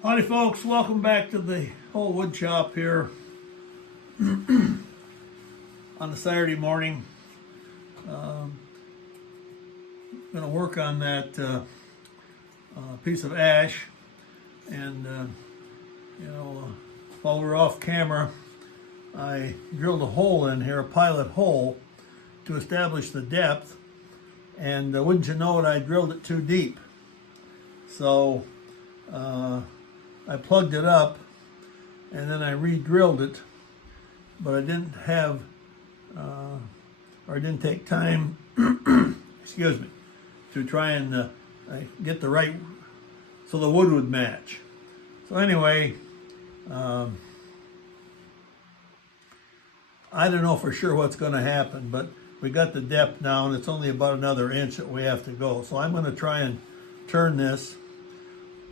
Howdy folks, welcome back to the whole wood shop here on a Saturday morning. Going to work on that piece of ash, and while we were off camera, I drilled a hole in here, a pilot hole, to establish the depth, and wouldn't you know it, I drilled it too deep. So I plugged it up and then I re-drilled it, but I didn't have, or I didn't take time, excuse me, to try and get the right, so the wood would match. So anyway, I don't know for sure what's going to happen, but we got the depth now and it's only about another inch that we have to go. So I'm going to try and turn this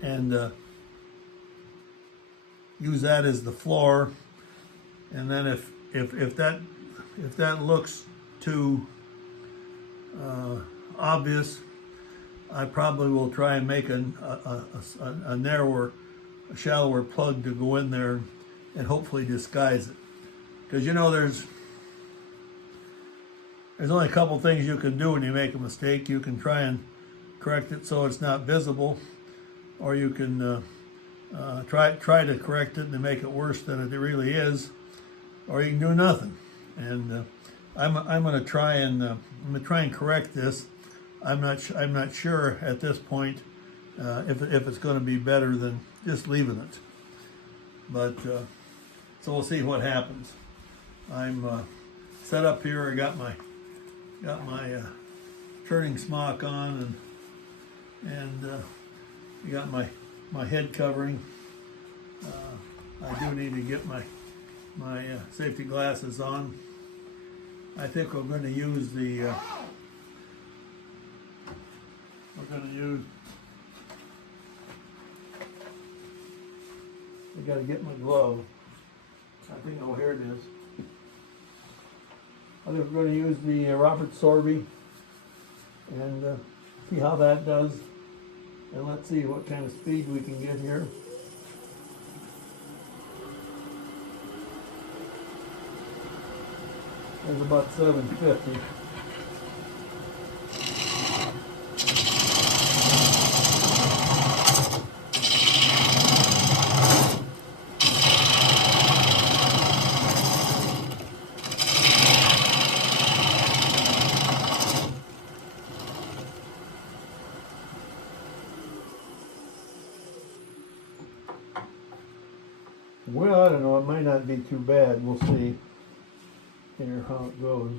and use that as the floor, and then if that looks too obvious, I probably will try and make a narrower, a shallower plug to go in there and hopefully disguise it. Because there's only a couple things you can do when you make a mistake. You can try and correct it so it's not visible, or you can try to correct it and make it worse than it really is, or you can do nothing. And I'm going to try and correct this. I'm not sure at this point if it's going to be better than just leaving it. But so we'll see what happens. I'm set up here. I got my turning smock on, and I got my head covering. I do need to get my safety glasses on. I think we're going to use I got to get my glove. I think, oh, here it is. I think we're going to use the Robert Sorby and see how that does. And let's see what kind of speed we can get here. There's about 750. Well, I don't know, it might not be too bad. We'll see here how it goes.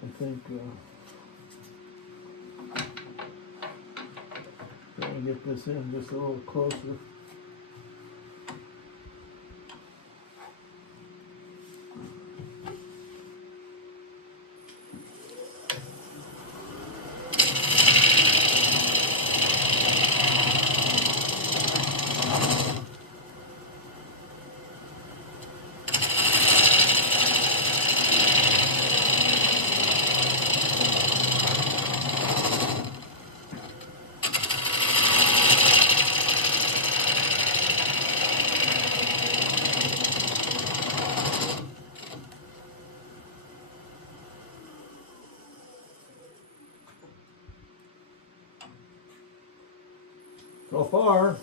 I think try to get this in just a little closer. So far,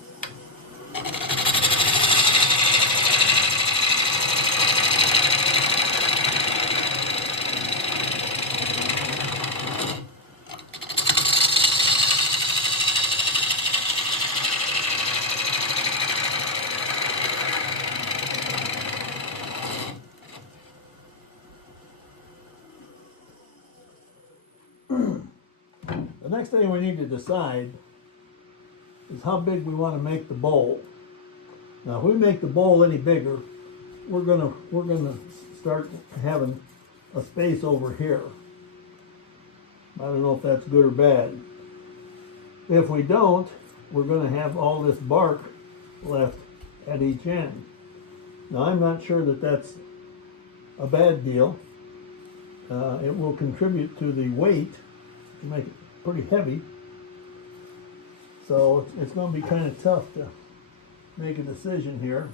the next thing we need to decide is how big we want to make the bowl. Now, if we make the bowl any bigger, we're gonna start having a space over here. I don't know if that's good or bad. If we don't, we're gonna have all this bark left at each end. Now, I'm not sure that that's a bad deal. It will contribute to the weight to make it pretty heavy. So it's going to be kind of tough to make a decision here.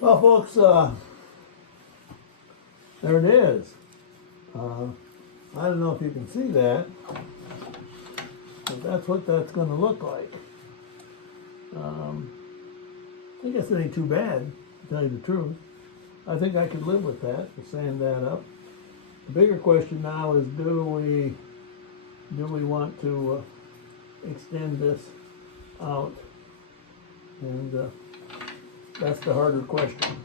Well, folks, there it is. I don't know if you can see that, but that's what that's going to look like. I guess it ain't too bad, to tell you the truth. I think I could live with that, to sand that up. The bigger question now is, do we want to extend this out? And that's the harder question.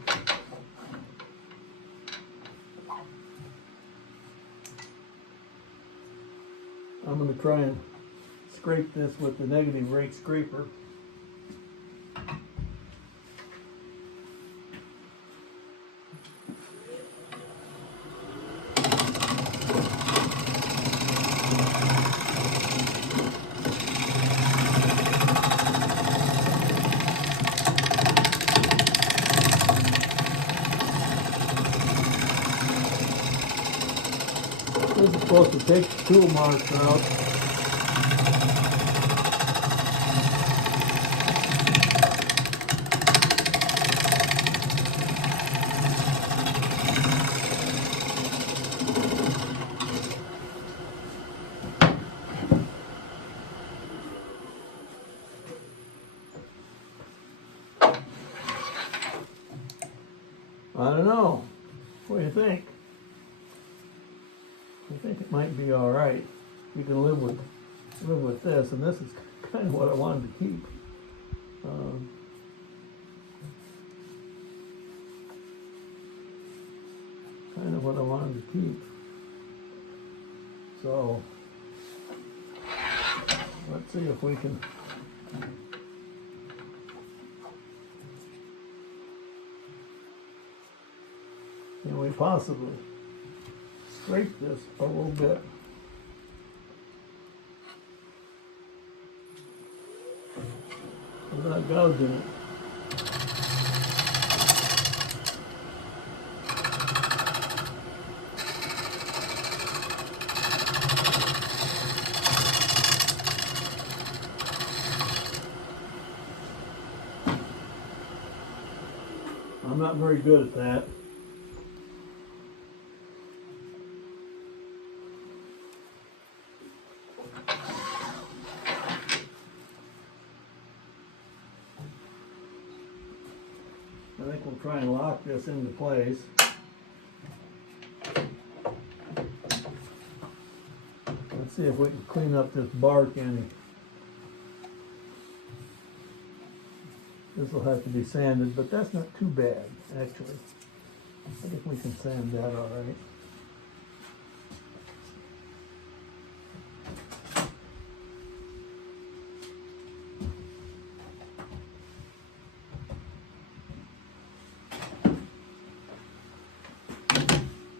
I'm going to try and scrape this with the negative rake scraper. This is supposed to take the tool marks out. I don't know. What do you think? I think it might be all right. You can live with this, and this is kind of what I wanted to keep. Kind of what I wanted to keep. So let's see if we can. Can we possibly scrape this a little bit? Without gouging it. I'm not very good at that. I think we'll try and lock this into place. Let's see if we can clean up this bark any. This will have to be sanded, but that's not too bad, actually. I think we can sand that all right.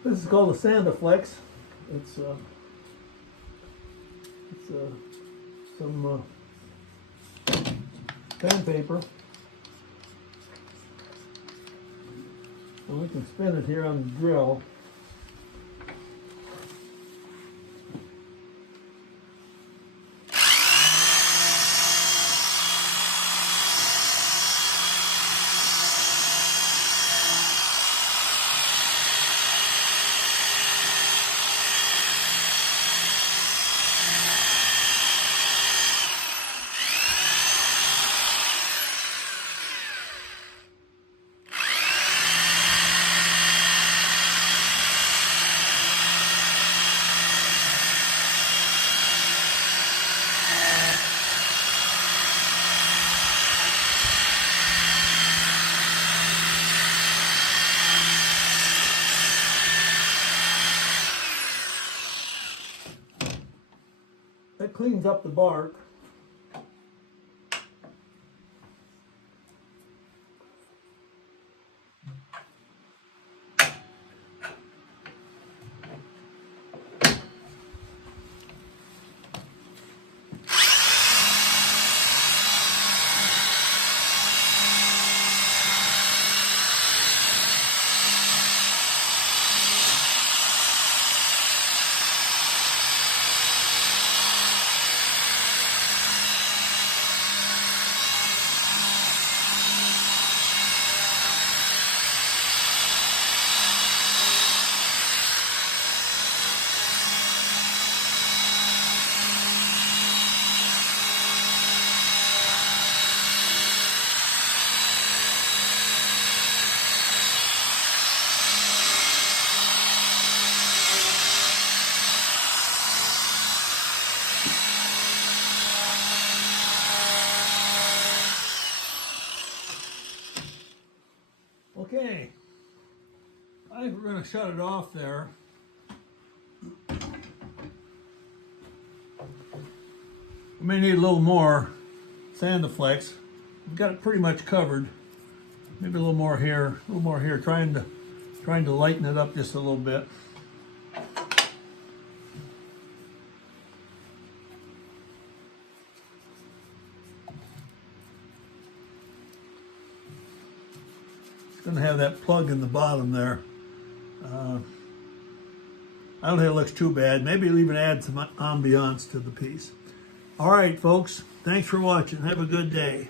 This is called a Sandaflex. It's some sandpaper. And we can spin it here on the drill. That cleans up the bark. Okay, I think we're going to shut it off there. We may need a little more Sandaflex. We've got it pretty much covered. Maybe a little more here, trying to lighten it up just a little bit. Going to have that plug in the bottom there. I don't think it looks too bad. Maybe it'll even add some ambiance to the piece. All right, folks. Thanks for watching. Have a good day.